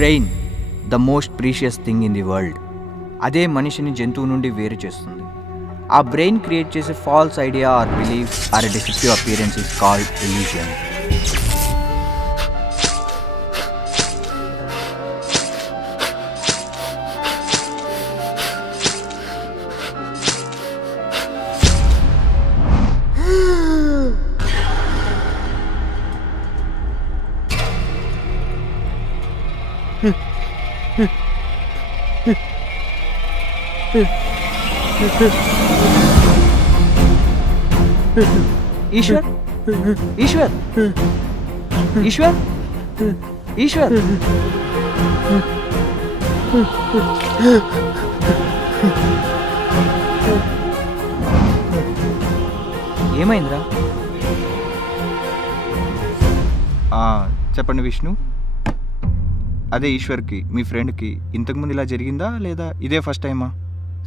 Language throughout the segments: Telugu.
Brain the most precious thing in the world. అదే మనిషిని జంతువు నుండి వేరు చేస్తుంది. ఆ బ్రెయిన్ క్రియేట్ చేసే false idea or belief or a deceptive appearance is called illusion. Ishwar Ishwar Ishwar Ishwar ఏమైందిరా? చెప్పండి విష్ణు. అదే ఈశ్వర్కి, మీ ఫ్రెండ్కి ఇంతకుముందు ఇలా జరిగిందా లేదా ఇదే ఫస్ట్ టైమా?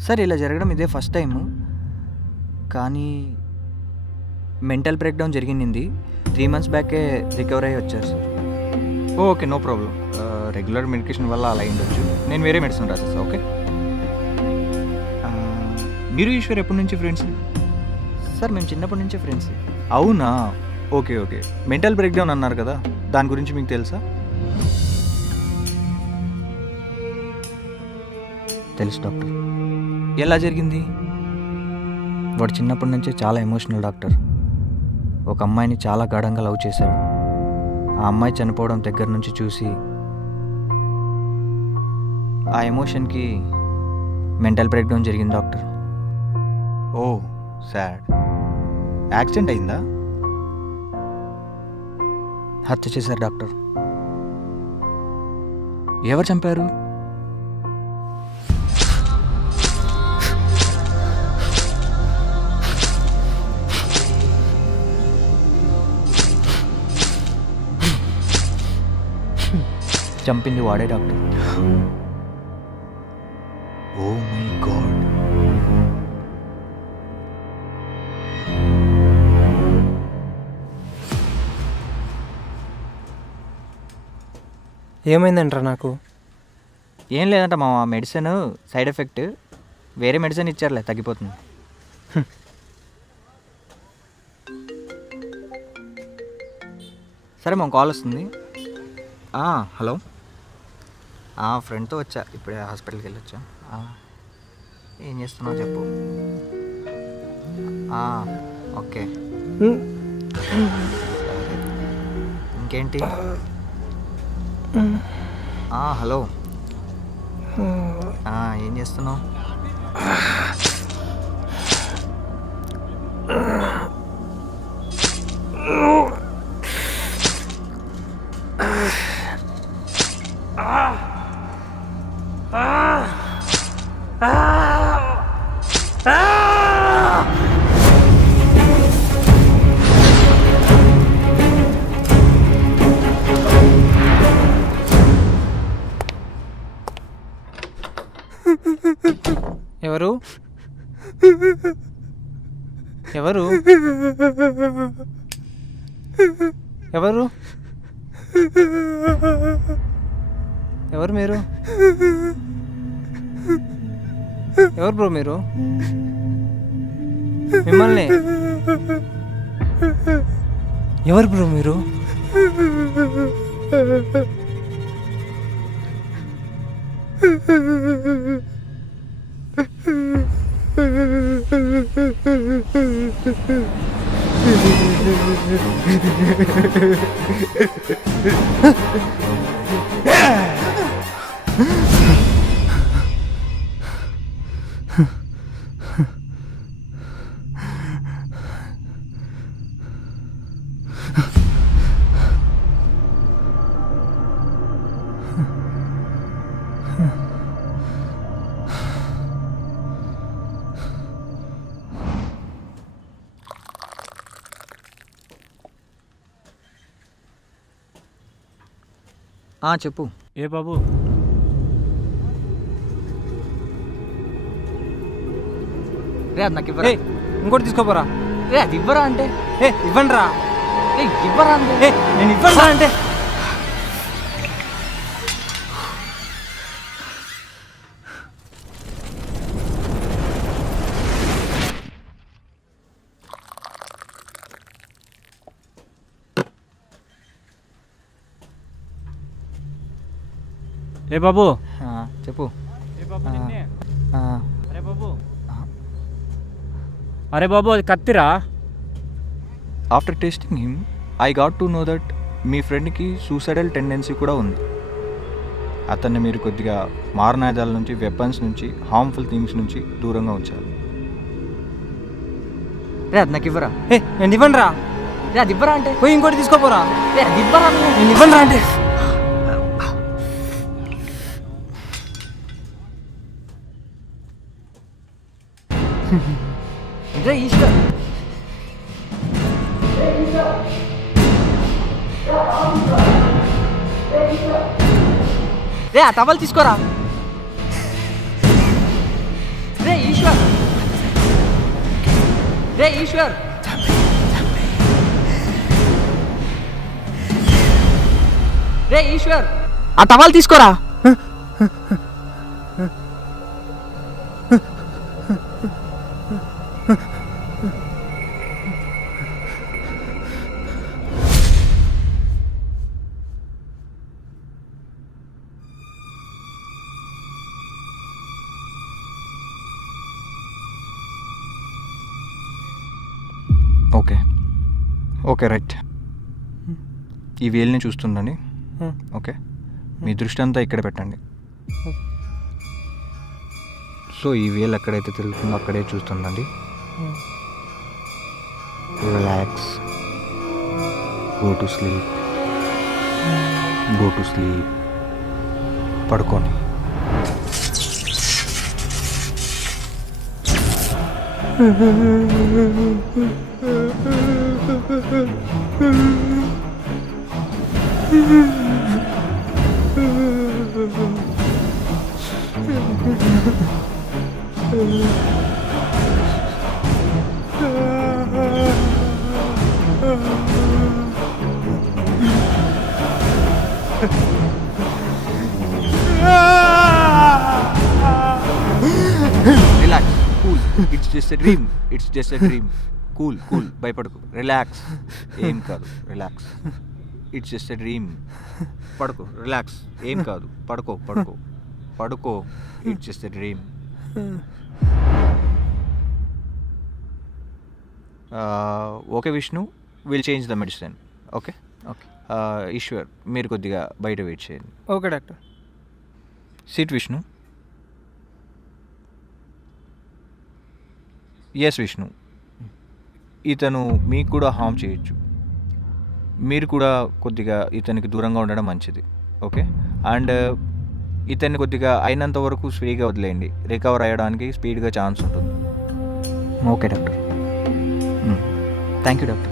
సార్ ఇలా జరగడం ఇదే ఫస్ట్ టైము, కానీ మెంటల్ బ్రేక్డౌన్ జరిగింది. 3 months బ్యాకే రికవర్ అయ్యి వచ్చారు సార్. Okay, no problem. Regular medication వల్ల అలా ఉండొచ్చు. నేను వేరే మెడిసిన్ రాసేస్తా. ఓకే. మీరు ఈశ్వర్ ఎప్పటి నుంచి ఫ్రెండ్స్? సార్ మేము చిన్నప్పటి నుంచే ఫ్రెండ్స్. అవునా? Okay okay. మెంటల్ బ్రేక్డౌన్ అన్నారు కదా, దాని గురించి మీకు తెలుసా? తెలుసు డాక్టర్. ఎలా జరిగింది? వాడు చిన్నప్పటి నుంచే చాలా ఎమోషనల్ డాక్టర్. ఒక అమ్మాయిని చాలా గాఢంగా లవ్ చేశాడు. ఆ అమ్మాయి చనిపోవడం దగ్గర నుంచి చూసి ఆ ఎమోషన్కి మెంటల్ బ్రేక్డౌన్ జరిగింది డాక్టర్. Oh sad. యాక్సిడెంట్ అయిందా? హత్య చేశారు డాక్టర్. ఎవరు చంపారు? చంపింది వాడే డాక్టర్. Oh my god. ఏమైందంటారా నాకు? ఏం లేదంట మా మెడిసిన్ సైడ్ ఎఫెక్ట్. వేరే మెడిసిన్ ఇచ్చారులే, తగ్గిపోతుంది. సరే మా కాల్ వస్తుంది. హలో. ఫ్రెండ్తో వచ్చా, ఇప్పుడే హాస్పిటల్కి వెళ్ళొచ్చా. ఏం చేస్తున్నావు చెప్పు. ఓకే సరే. ఇంకేంటి? హలో. ఏం చేస్తున్నావు? ఎవరు ఎవరు ఎవరు ఎవరు మీరు? ఎవరు బ్రో మీరు? మిమ్మల్ని ఎవరు బ్రో మీరు? చెప్పు. ఏ బాబు? రే అది నాకు ఇవ్వరా. ఇంకోటి తీసుకోపోరా. రే అది ఇవ్వరా అంటే. ఇవ్వండి రా. ఇవ్వరా అంటే. నేను ఇవ్వండి రా అంటే. ఏ బాబు చెప్పు. ఏ బాబు ఆ. నిన్నే. ఆ, అరే బాబు ఆ. అరే బాబు అది కత్తిరా. After testing him I got to know that మీ ఫ్రెండ్కి సూసైడల్ టెండెన్సీ కూడా ఉంది. అతన్ని మీరు కొద్దిగా మారణాయుధాల నుంచి, వెపన్స్ నుంచి, హార్మ్ఫుల్ థింగ్స్ నుంచి దూరంగా ఉంచాలి. రే అది నాకు ఇవ్వరా. ఏ నేను ఇవ్వండి రా. రే అది ఇవ్వరా అంటే. పోయి ఇంకోటి తీసుకోపోరా. రే అది ఇవ్వరా నువ్వు. నేను ఇవ్వండి రా అంటే. రే ఈశ్వర్. రే ఆ టవల్ తీసుకోరా. రే ఈశ్వర్. రే ఈశ్వర్. రే ఈశ్వర్ ఆ టవల్ తీసుకోరా. Okay okay right. ఈ వేల్ని చూస్తుండండి. ఓకే, మీ దృష్టి అంతా ఇక్కడ పెట్టండి. సో ఈ వేల్ ఎక్కడైతే తిరుగుతుందో అక్కడే చూస్తుండండి. Relax, go to sleep, go to sleep. పడుకోండి. Relax, cool, it's just a dream, it's just a dream. Cool cool, భయపడకు, రిలాక్స్, ఏం కాదు, relax, it's just a dream. పడుకో, రిలాక్స్, ఏం కాదు, పడుకో పడుకో పడుకో, it's just a dream. Okay Vishnu, will change the medicine. Okay okay. Eshwar, మీరు కొద్దిగా బయట వెయిట్ చేయండి. Okay doctor. Sit Vishnu. Yes Vishnu, ఇతను మీకు కూడా హార్మ్ చేయొచ్చు. మీరు కూడా కొద్దిగా ఇతనికి దూరంగా ఉండడం మంచిది. ఓకే, అండ్ ఇతన్ని కొద్దిగా అయినంత వరకు ఫ్రీగా వదిలేయండి. రికవర్ అయ్యడానికి స్పీడ్గా ఛాన్స్ ఉంటుంది. Okay doctor. Thank you doctor.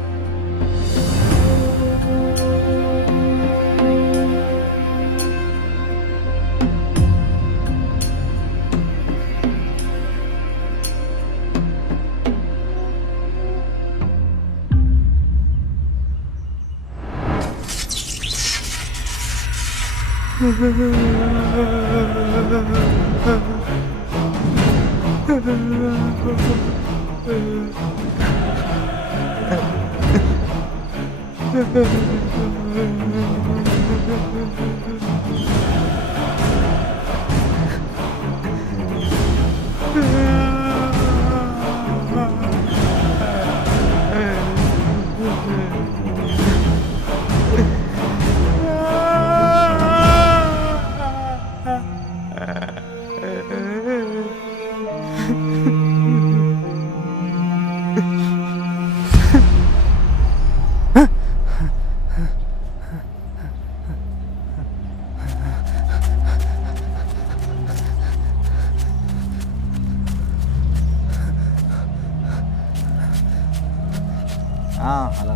Hello.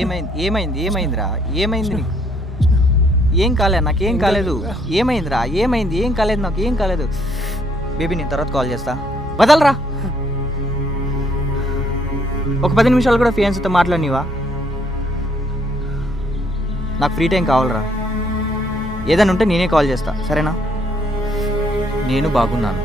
ఏమైంది ఏమైంది ఏమైందిరా? ఏమైంది నీకు? ఏం కాలేదు, నాకేం కాలేదు. ఏమైందిరా? ఏమైంది? ఏం కాలేదు, నాకు ఏం కాలేదు. బేబీ నేను తర్వాత కాల్ చేస్తా. వదలరా. ఒక 10 నిమిషాలు కూడా ఫియాన్సీతో మాట్లాడినవా? నాకు ఫ్రీ టైం కావాలరా. ఏదైనా ఉంటే నేనే కాల్ చేస్తా, సరేనా? నేను బాగున్నాను.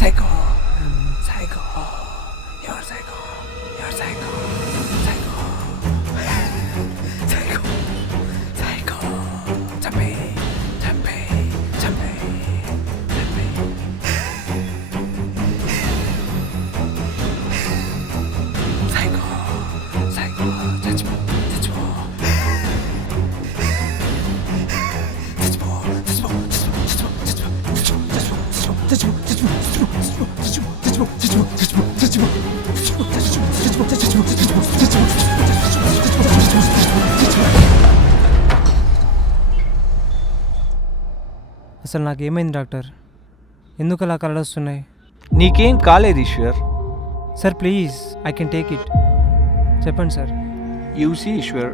Psycho. Psycho. You're psycho. You're psycho. Psycho. Psycho. Psycho. Champe. Champe. Champe. Champe. Psycho. Psycho. Judgment. అసలు నాకేమైంది డాక్టర్? ఎందుకు అలా కలలు వస్తున్నాయి? నీకేం కాలేదు Eshwar. Sir please, I can take it. చెప్పండి sir. You see Eshwar,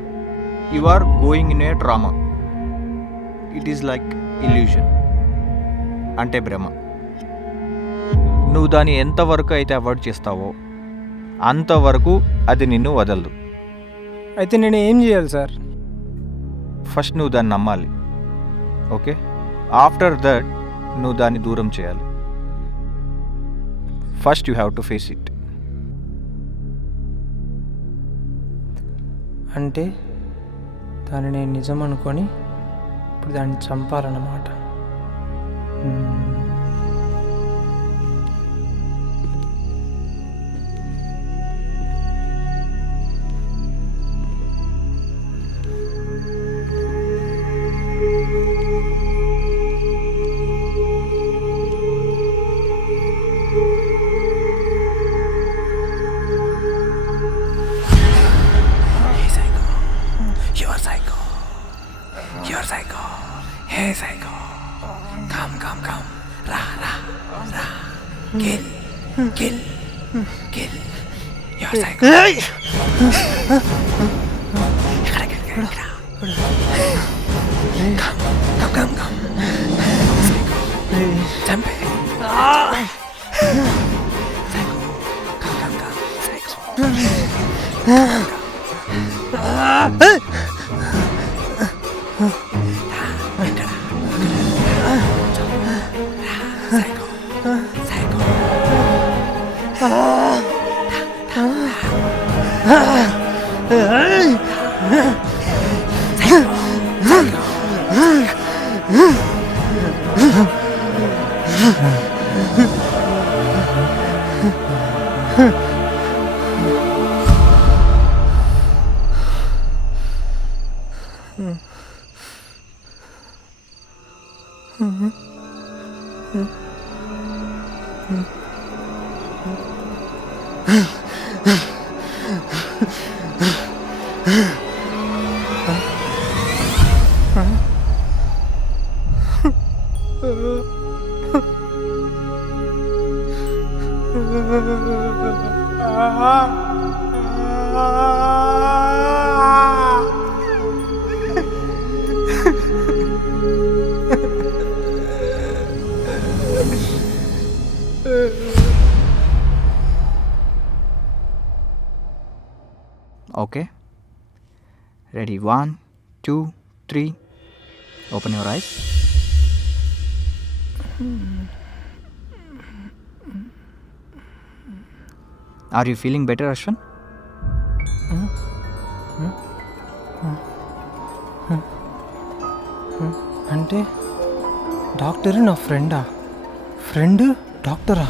you are going in a drama. It is like illusion, అంటే భ్రమ. నువ్వు దాన్ని ఎంతవరకు అయితే అవాయిడ్ చేస్తావో అంతవరకు అది నిన్ను వదలదు. అయితే నేను ఏం చేయాలి సార్? ఫస్ట్ నువ్వు దాన్ని నమ్మాలి, ఓకే? ఆఫ్టర్ దట్ నువ్వు దాన్ని దూరం చేయాలి. First you have to face it. అంటే దాన్ని నేను నిజం అనుకొని ఇప్పుడు దాన్ని చంపాలన్నమాట. You're psycho. Hey psycho. Come. Ra. Kill. You're psycho. Come. Psycho. Jump. Psycho. Come. Psycho. Okay. Ready? 1, 2, 3. Open your eyes. Are you feeling better, Ashwin? అంటే డాక్టర్ నా ఫ్రెండా? ఫ్రెండ్ డాక్టరా?